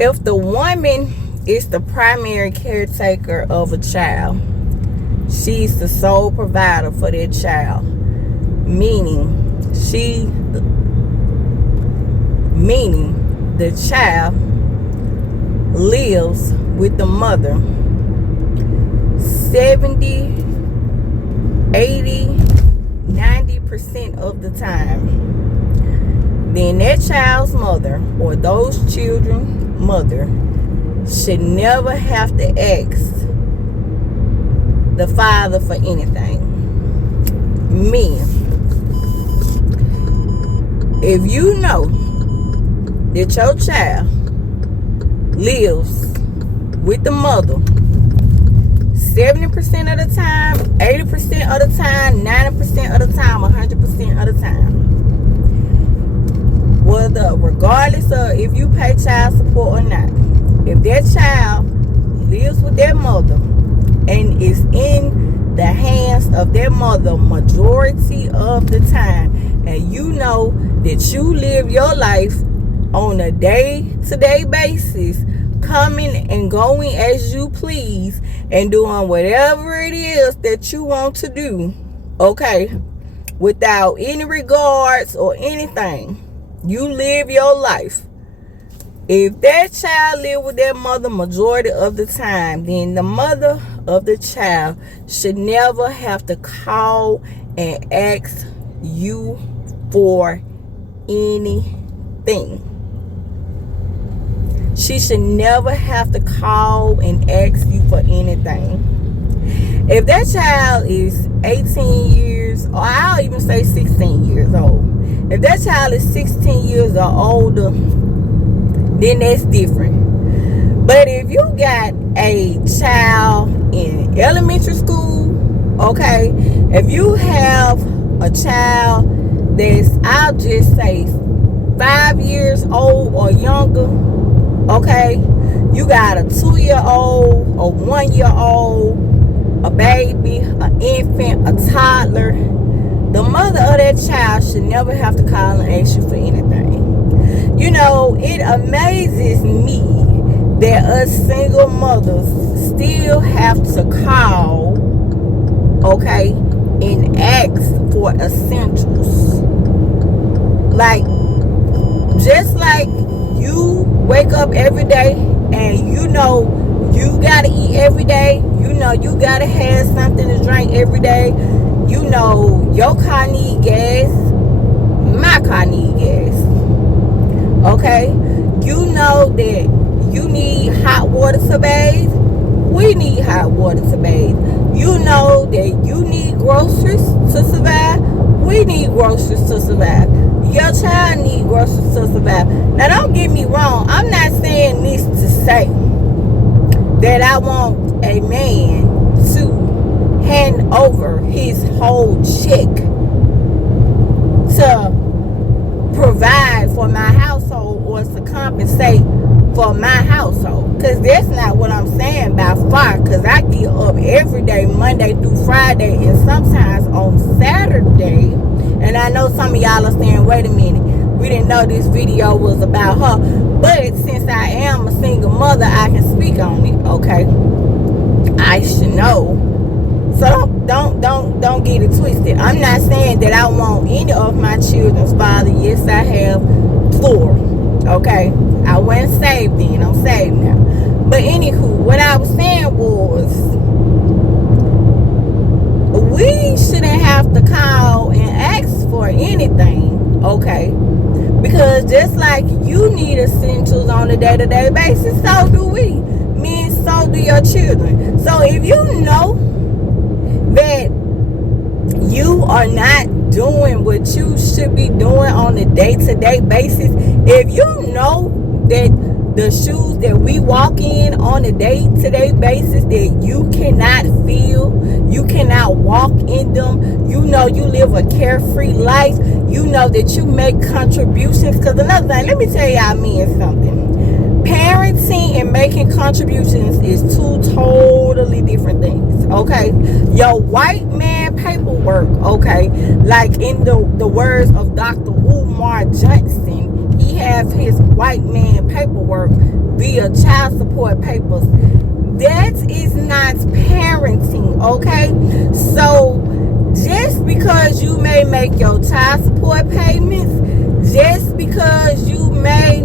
If the woman is the primary caretaker of a child, she's the sole provider for that child. Meaning the child lives with the mother 70, 80, 90% of the time. Then that child's mother, or those children's mother, should never have to ask the father for anything. Men, if you know that your child lives with the mother 70% of the time, 80% of the time, 90% of the time, 100% of the time, regardless of if you pay child support or not, if that child lives with their mother and is in the hands of their mother majority of the time, and you know that you live your life on a day-to-day basis, coming and going as you please and doing whatever it is that you want to do, okay, without any regards or anything, you live your life. If that child live with their mother majority of the time, then the mother of the child should never have to call and ask you for anything. She should never have to call and ask you for anything. If that child is 18 years, or I'll even say 16 years old, if that child is 16 years or older, then that's different. But if you got a child in elementary school, okay, if you have a child that's, I'll just say, 5 years old or younger, okay, you got a 2-year-old, a 1-year-old, a baby, an infant, a toddler, the mother of that child should never have to call and ask you for anything. You know, it amazes me that us single mothers still have to call, okay, and ask for essentials. Like, just like you wake up every day and you know you gotta eat every day, you know you gotta have something to drink every day, you know your car need gas, my car need gas, okay, you know that you need hot water to bathe, we need hot water to bathe, you know that you need groceries to survive, we need groceries to survive, your child needs groceries to survive. Now don't get me wrong, I'm not saying this to say that I want a man to hand over his whole check to provide for my household or to compensate for my household, because that's not what I'm saying by far, because I get up every day, Monday through Friday, and sometimes on Saturday. And I know some of y'all are saying, wait a minute, we didn't know this video was about her. But since I am a single mother, I can speak on it, okay? I should know. So don't get it twisted. I'm not saying that I want any of my children's father. Yes, I have 4, okay? I wasn't saved then, I'm saved now. But anywho, what I was saying was, we shouldn't have to call and ask for anything, okay? Because just like you need essentials on a day-to-day basis, so do we. Men, so do your children. So if you know that you are not doing what you should be doing on a day-to-day basis, if you know that the shoes that we walk in on a day-to-day basis that you cannot feel, you cannot walk in them, you know you live a carefree life, you know that you make contributions. Because another thing, let me tell y'all men something. Parenting and making contributions is 2 totally different things, okay? Your white man paperwork, okay, like in the words of Dr. Umar Johnson, he has his white man paperwork via support papers. That is not parenting, okay? So just because you may make your child support payments, just because you may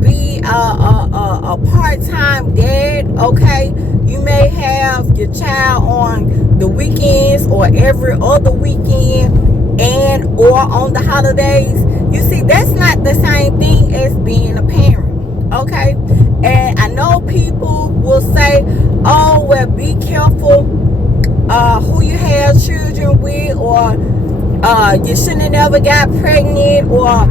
be a part-time dad, okay? You may have your child on the weekends or every other weekend and or on the holidays. You see, that's not the same thing as being a parent, okay? And I know people will say, oh, well, be careful who you have children with, or you shouldn't have never got pregnant, or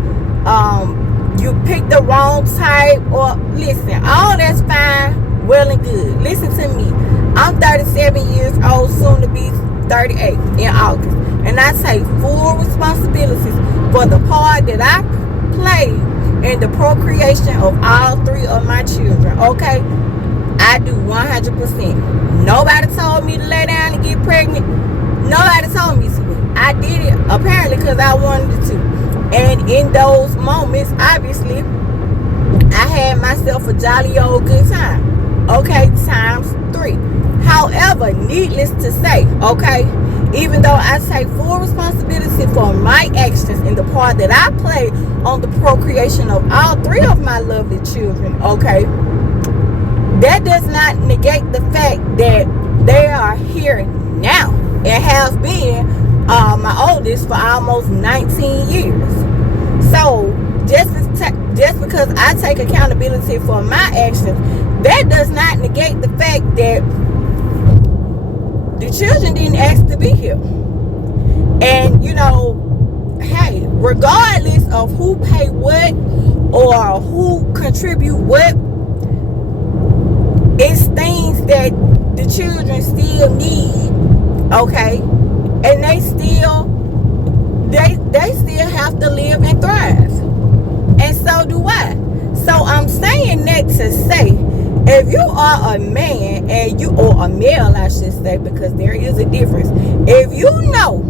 you picked the wrong type, or listen, all that's fine, well and good. Listen to me. I'm 37 years old, soon to be 38 in August. And I take full responsibilities for the part that I played in the procreation of all three of my children, okay? I do 100%. Nobody told me to lay down and get pregnant. Nobody told me to. I did it apparently because I wanted to. And in those moments, obviously, I had myself a jolly old good time. Okay, times 3. However, needless to say, okay, even though I take full responsibility for my actions in the part that I played on the procreation of all three of my lovely children, okay, that does not negate the fact that they are here now and have been my oldest for almost 19 years. So just because I take accountability for my actions, that does not negate the fact that the children didn't ask to be here. And you know, hey, regardless of who pay what or who contribute what, it's things that the children still need, okay? And they still have to live and thrive. And so do I. So I'm saying that to say, if you are a man and you, or a male I should say, because there is a difference, if you know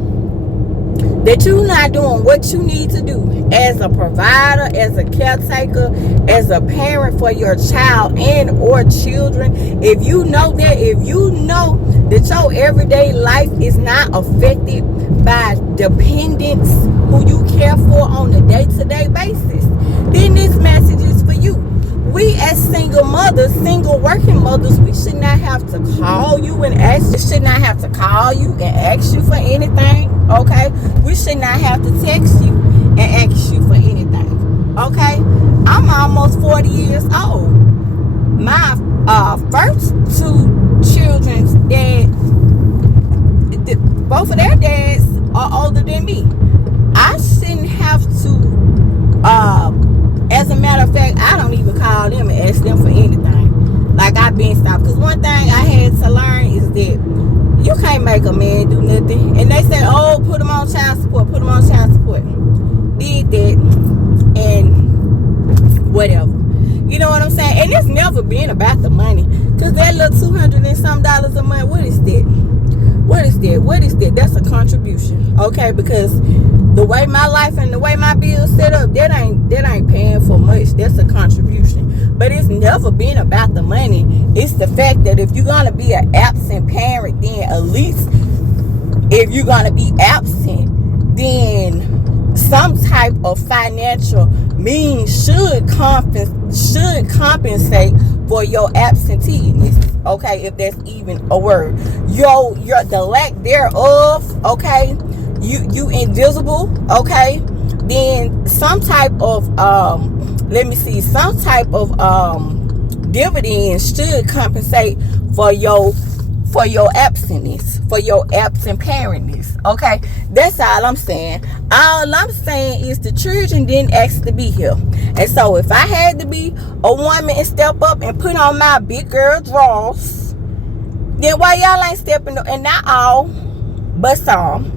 that you're not doing what you need to do as a provider, as a caretaker, as a parent for your child and or children, if you know that your everyday life is not affected by dependents who you care for on a day-to-day basis, then this message is for you. We as single mothers, single working mothers, we should not have to call you and ask. We should not have to call you and ask you for anything, okay? We should not have to text you and ask you for anything, okay? I'm almost 40 years old. My first two children's dad, both of their dads are older than me. I shouldn't have to, as a matter of fact, I don't even call them and ask them for anything. Like, I've been stopped. Because one thing I had to learn is that you can't make a man do nothing. And they said, oh, put him on child support, put him on child support. Did that and whatever. You know what I'm saying? And it's never been about the money. Because that little $200 and some dollars a month, what is that? What is that? What is that? That's a contribution. Okay? Because the way my life and the way my bills set up, that ain't paying for much. That's a contribution. But it's never been about the money. It's the fact that if you're going to be an absent parent, then at least if you're going to be absent, then some type of financial means should compensate for your absenteeism. Okay, if that's even a word. The lack thereof, okay, you invisible, okay, then some type of some type of dividends should compensate for your absentness, for your absent parentness, okay? That's all I'm saying. All I'm saying is the children didn't ask to be here. And so if I had to be a woman and step up and put on my big girl drawers, then why y'all ain't stepping up, and not all, but some,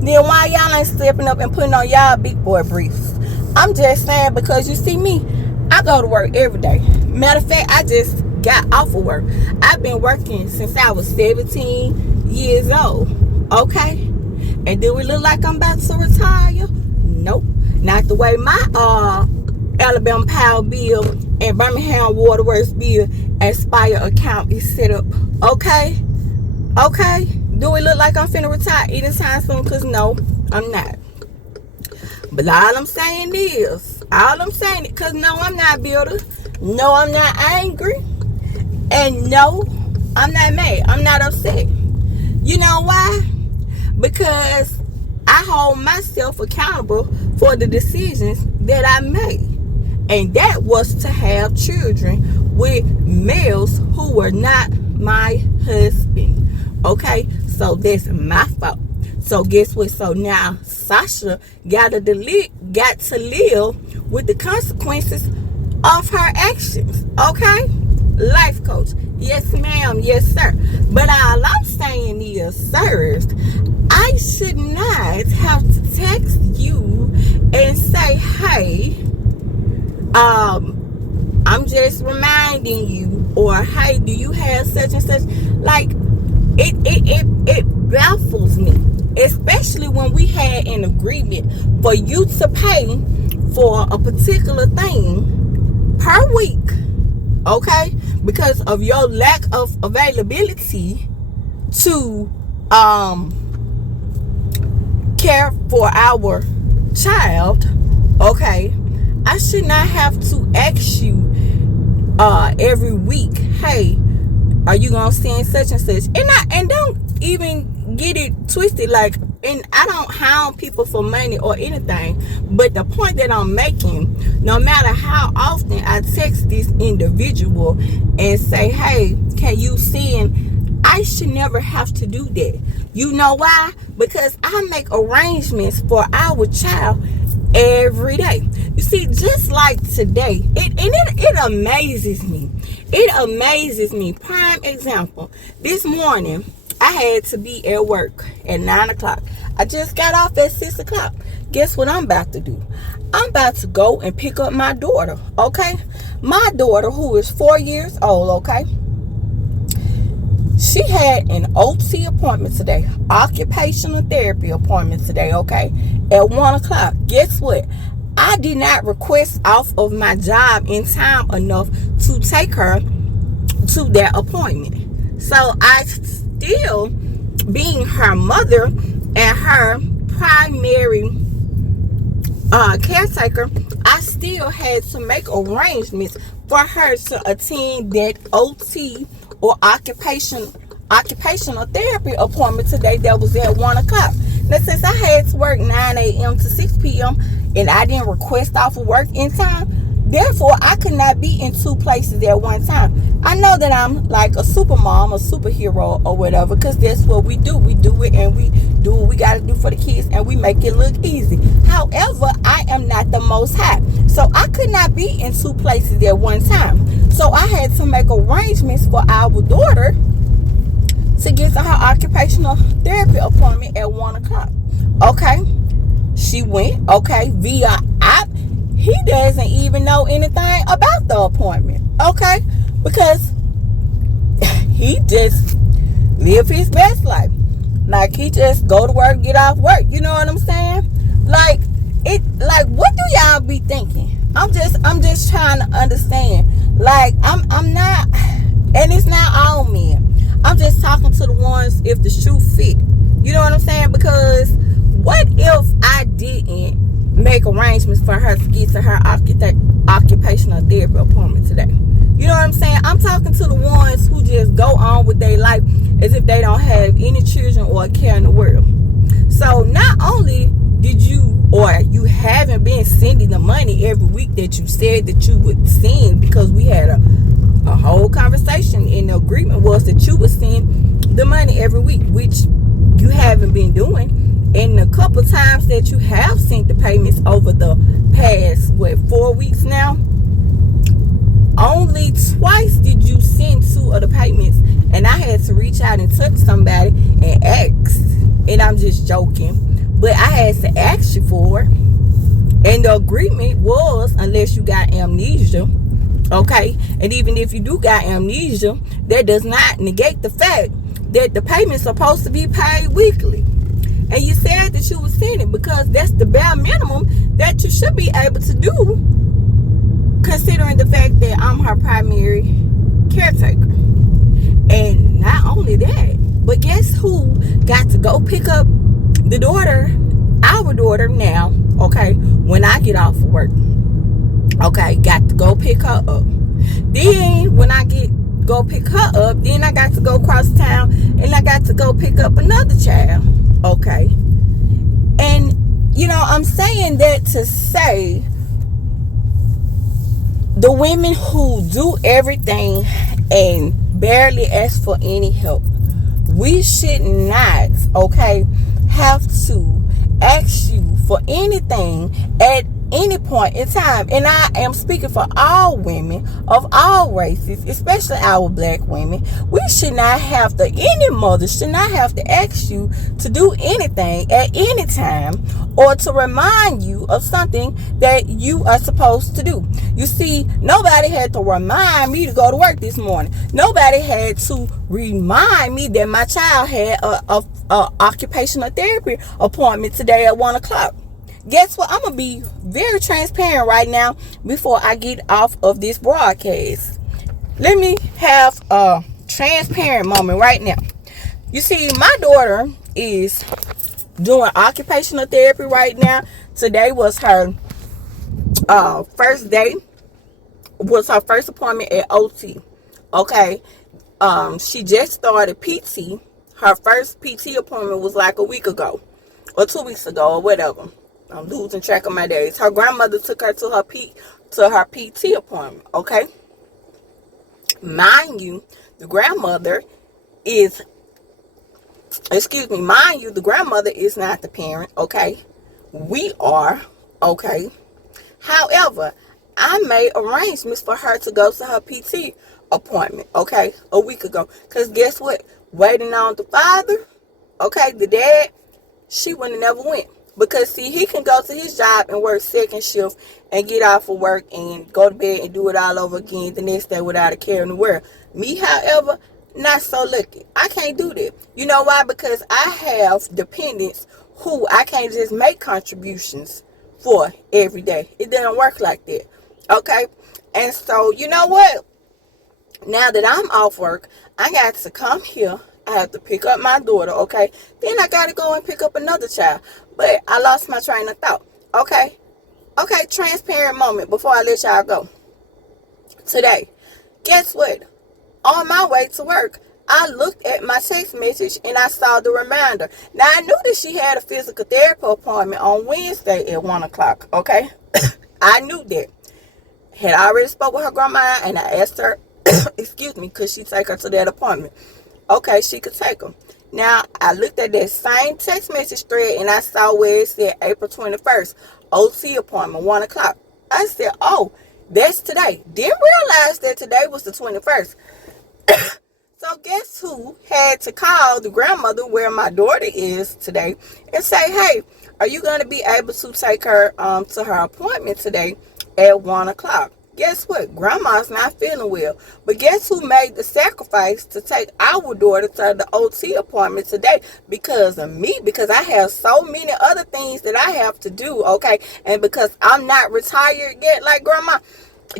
then why y'all ain't stepping up and putting on y'all big boy briefs? I'm just saying, because you see me, I go to work every day. Matter of fact, I just got off of work. I've been working since I was 17 years old. Okay? And do it look like I'm about to retire? Nope. Not the way my Alabama Power Bill and Birmingham Waterworks Bill Aspire account is set up. Okay? Okay? Do it look like I'm finna retire anytime soon? Because no, I'm not. But all I'm saying is, because no, I'm not bitter. No, I'm not angry. And no, I'm not mad. I'm not upset. You know why? Because I hold myself accountable for the decisions that I made. And that was to have children with males who were not my husband. Okay? So that's my fault. So guess what? So now Sasha got to live with the consequences of her actions. Okay? Life coach. Yes, ma'am. Yes, sir. But all I'm saying is, sirs, I should not have to text you and say, hey, I'm just reminding you, or hey, do you have such and such? Like, it baffles me, especially when we had an agreement for you to pay for a particular thing per week, okay? Because of your lack of availability to care for our child, okay? I should not have to ask you every week, hey, are you gonna send such and such? And don't even get it twisted, like, and I don't hound people for money or anything, but the point that I'm making, no matter how often I text this individual and say, hey, can you send, I should never have to do that. You know why? Because I make arrangements for our child every day. You see, just like today, it amazes me. It amazes me. Prime example, this morning I had to be at work at 9 o'clock. I just got off at 6 o'clock. Guess what I'm about to do? I'm about to go and pick up my daughter, okay? My daughter, who is 4 years old, okay? She had an OT appointment today, occupational therapy appointment today, okay, at 1 o'clock. Guess what? I did not request off of my job in time enough to take her to that appointment. So I still, being her mother and her primary caretaker, I still had to make arrangements for her to attend that OT or occupational therapy appointment today that was at 1 o'clock. Now, since I had to work 9 a.m. to 6 p.m. and I didn't request off of work in time, therefore, I could not be in two places at one time. I know that I'm like a super mom, a superhero, or whatever, because that's what we do. We do it, and we do what we got to do for the kids, and we make it look easy. However, I am not the Most High, so I could not be in two places at one time. So I had to make arrangements for our daughter to get to her occupational therapy appointment at 1 o'clock. Okay, she went, okay, via app. He doesn't even know anything about the appointment, okay? Because he just live his best life. Like, he just go to work, get off work. You know what I'm saying? Like, what do y'all be thinking? I'm just trying to understand. Like, I'm not, and it's not all men. I'm just talking to the ones if the shoe fit. You know what I'm saying? Because what if I didn't make arrangements for her to get to her occupational therapy appointment today? You know what I'm saying? I'm talking to the ones who just go on with their life as if they don't have any children or a care in the world. So not only did you, or you haven't been sending the money every week that you said that you would send, because we had a whole conversation and the agreement was that you would send the money every week, which you haven't been doing. And a couple times that you have sent the payments over the past, 4 weeks now, only twice did you send 2 of the payments. And I had to reach out and touch somebody and ask. And I'm just joking. But I had to ask you for it. And the agreement was, unless you got amnesia, okay? And even if you do got amnesia, that does not negate the fact that the payment's supposed to be paid weekly. And you said that you would send it because that's the bare minimum that you should be able to do considering the fact that I'm her primary caretaker. And not only that, but guess who got to go pick up the daughter, our daughter now, okay, when I get off of work. Okay, got to go pick her up. Then when I go pick her up, then I got to go across town and I got to go pick up another child. Okay. And I'm saying that to say the women who do everything and barely ask for any help, we should not, okay, have to ask you for anything at any point in time. And I am speaking for all women of all races, especially our black women. We should not have to, any mother should not have to ask you to do anything at any time or to remind you of something that you are supposed to do. You see, nobody had to remind me to go to work this morning. Nobody had to remind me that my child had a occupational therapy appointment today at 1 o'clock. Guess what? I'm going to be very transparent right now before I get off of this broadcast. Let me have a transparent moment right now. You see, my daughter is doing occupational therapy right now. Today was her first day, was her first appointment at OT. Okay. She just started PT. Her first PT appointment was like a week ago or 2 weeks ago or whatever. I'm losing track of my days. Her grandmother took her to her PT appointment. Okay. Mind you, the grandmother is not the parent. Okay. We are. Okay. However, I made arrangements for her to go to her PT appointment. Okay. A week ago. Because guess what? Waiting on the father. Okay. The dad. She wouldn't have never went. Because, see, he can go to his job and work second shift and get off of work and go to bed and do it all over again the next day without a care in the world. Me, however, not so lucky. I can't do that. You know why? Because I have dependents who I can't just make contributions for every day. It doesn't work like that. Okay? And so, you know what? Now that I'm off work, I got to come here. I have to pick up my daughter, okay? Then I got to go and pick up another child. But I lost my train of thought, okay? Okay, transparent moment before I let y'all go. Today, guess what? On my way to work, I looked at my text message and I saw the reminder. Now, I knew that she had a physical therapy appointment on Wednesday at 1 o'clock, okay? I knew that. Had already spoke with her grandma and I asked her, excuse me, could she take her to that appointment? Okay, she could take them. Now, I looked at that same text message thread and I saw where it said April 21st, OT appointment, 1 o'clock. I said, oh, that's today. Didn't realize that today was the 21st. So guess who had to call the grandmother where my daughter is today and say, hey, are you going to be able to take her to her appointment today at 1 o'clock? Guess what? Grandma's not feeling well. But guess who made the sacrifice to take our daughter to the OT appointment today? Because of me. Because I have so many other things that I have to do, okay? And because I'm not retired yet like Grandma,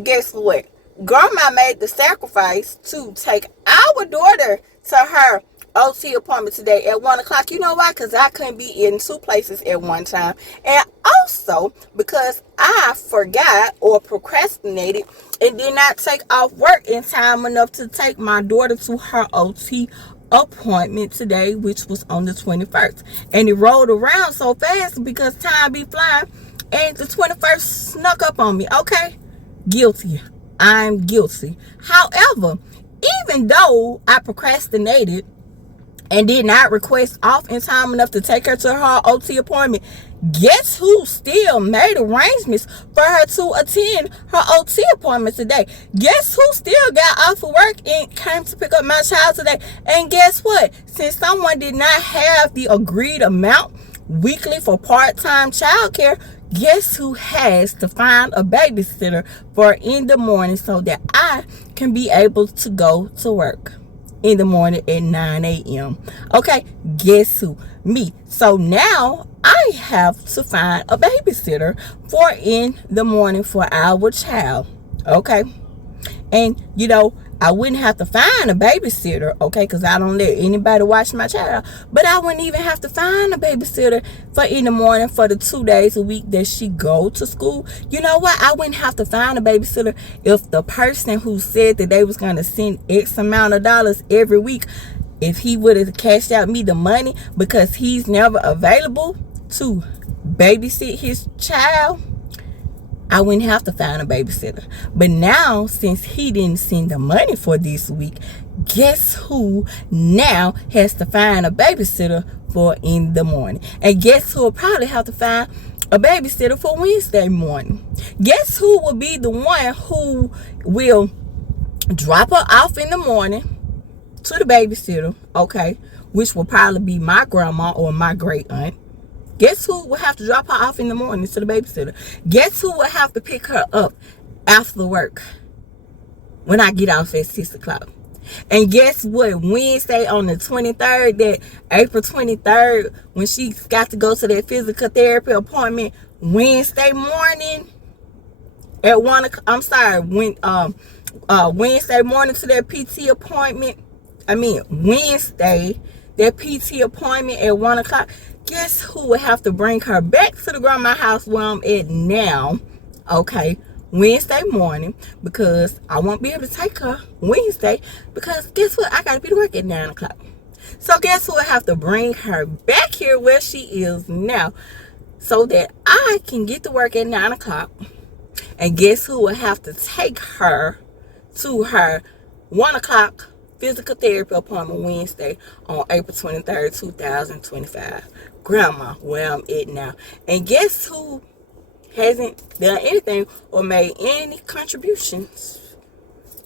guess what? Grandma made the sacrifice to take our daughter to her OT appointment today at 1 o'clock. You know why? Because I couldn't be in two places at one time. And also because I forgot or procrastinated and did not take off work in time enough to take my daughter to her OT appointment today, which was on the 21st. And it rolled around so fast because time be flying. And the 21st snuck up on me. Okay? Guilty. I'm guilty. However, even though I procrastinated and did not request off in time enough to take her to her OT appointment, guess who still made arrangements for her to attend her OT appointment today? Guess who still got off of work and came to pick up my child today? And guess what? Since someone did not have the agreed amount weekly for part-time childcare, guess who has to find a babysitter for in the morning so that I can be able to go to work in the morning at 9 a.m. Okay, guess who? Me. So now I have to find a babysitter for in the morning for our child. Okay. And, I wouldn't have to find a babysitter, okay, because I don't let anybody watch my child. But I wouldn't even have to find a babysitter for in the morning for the 2 days a week that she go to school. You know what? I wouldn't have to find a babysitter if the person who said that they was going to send X amount of dollars every week, if he would have cashed out me the money because he's never available to babysit his child, I wouldn't have to find a babysitter. But now, since he didn't send the money for this week, guess who now has to find a babysitter for in the morning? And guess who will probably have to find a babysitter for Wednesday morning? Guess who will be the one who will drop her off in the morning to the babysitter, okay, which will probably be my grandma or my great aunt? Guess who will have to drop her off in the morning to the babysitter? Guess who will have to pick her up after work when I get off at 6 o'clock? And guess what? Wednesday on the 23rd, that April 23rd, when she got to go to that physical therapy appointment Wednesday morning at 1 o'clock. I'm sorry, Wednesday morning to that PT appointment. Wednesday, that PT appointment at 1 o'clock. Guess who will have to bring her back to the grandma house where I'm at now, okay, Wednesday morning, because I won't be able to take her Wednesday, because guess what? I got to be to work at 9 o'clock. So guess who will have to bring her back here where she is now so that I can get to work at 9 o'clock? And guess who will have to take her to her 1 o'clock physical therapy appointment Wednesday on April 23rd, 2025? Grandma, where I'm at now. And guess who hasn't done anything or made any contributions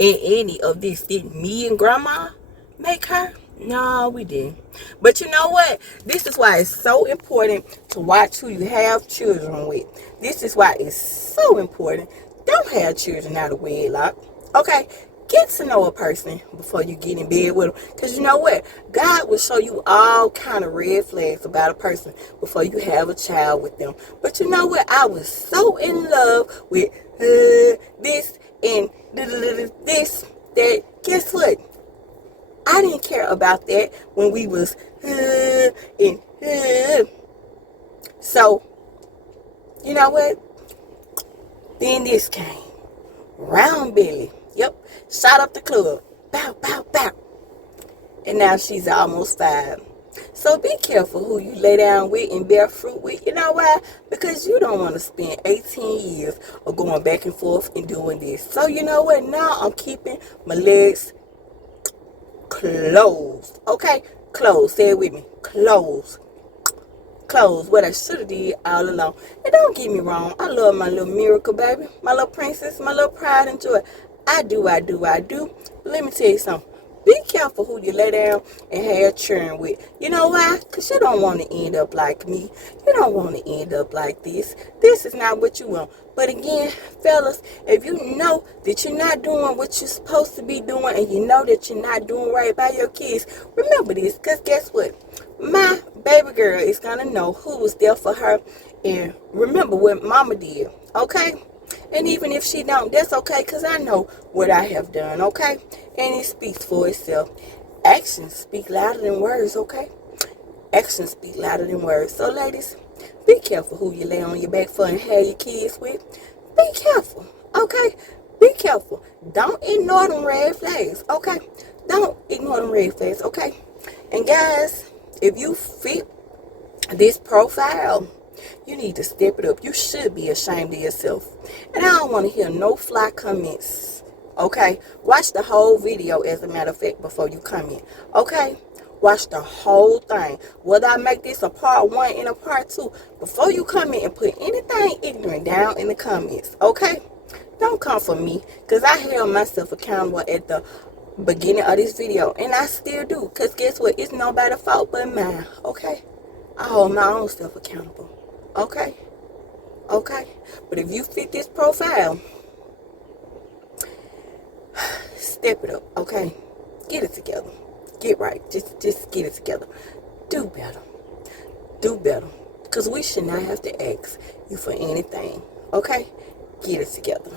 in any of this? Did me and Grandma make her? No, we didn't. But you know what? This is why it's so important to watch who you have children with. This is why it's so important. Don't have children out of wedlock. Okay? Get to know a person before you get in bed with them. Because you know what? God will show you all kind of red flags about a person before you have a child with them. But you know what? I was so in love with this and this that guess what? I didn't care about that when we was So, you know what? Then this came. Round belly. Yep. Shot up the club. Bow, bow, bow. And now she's almost 5. So be careful who you lay down with and bear fruit with. You know why? Because you don't want to spend 18 years of going back and forth and doing this. So you know what? Now I'm keeping my legs closed. Okay? Closed. Say it with me. Closed. Closed. What I should have did all along. And don't get me wrong. I love my little miracle baby. My little princess. My little pride and joy. I do. But let me tell you something. Be careful who you lay down and have children with. You know why? Because you don't want to end up like me. You don't want to end up like this. This is not what you want. But again, fellas, if you know that you're not doing what you're supposed to be doing and you know that you're not doing right by your kids, remember this. Because guess what? My baby girl is going to know who was there for her and remember what mama did. Okay? And even if she don't, that's okay, because I know what I have done, okay? And it speaks for itself. Actions speak louder than words, okay? Actions speak louder than words. So, ladies, be careful who you lay on your back for and have your kids with. Be careful, okay? Be careful. Don't ignore them red flags, okay? Don't ignore them red flags, okay? And, guys, if you fit this profile, you need to step it up. You should be ashamed of yourself. And I don't want to hear no fly comments. Okay? Watch the whole video, as a matter of fact, before you comment. Okay? Watch the whole thing. Whether I make this a part 1 and a part 2, before you comment and put anything ignorant down in the comments. Okay? Don't come for me, because I held myself accountable at the beginning of this video. And I still do. Because guess what? It's nobody's fault but mine. Okay? I hold my own self accountable. Okay? Okay? But if you fit this profile, step it up, okay? Get it together. Get right. Just get it together. Do better. Do better. Because we should not have to ask you for anything. Okay? Get it together.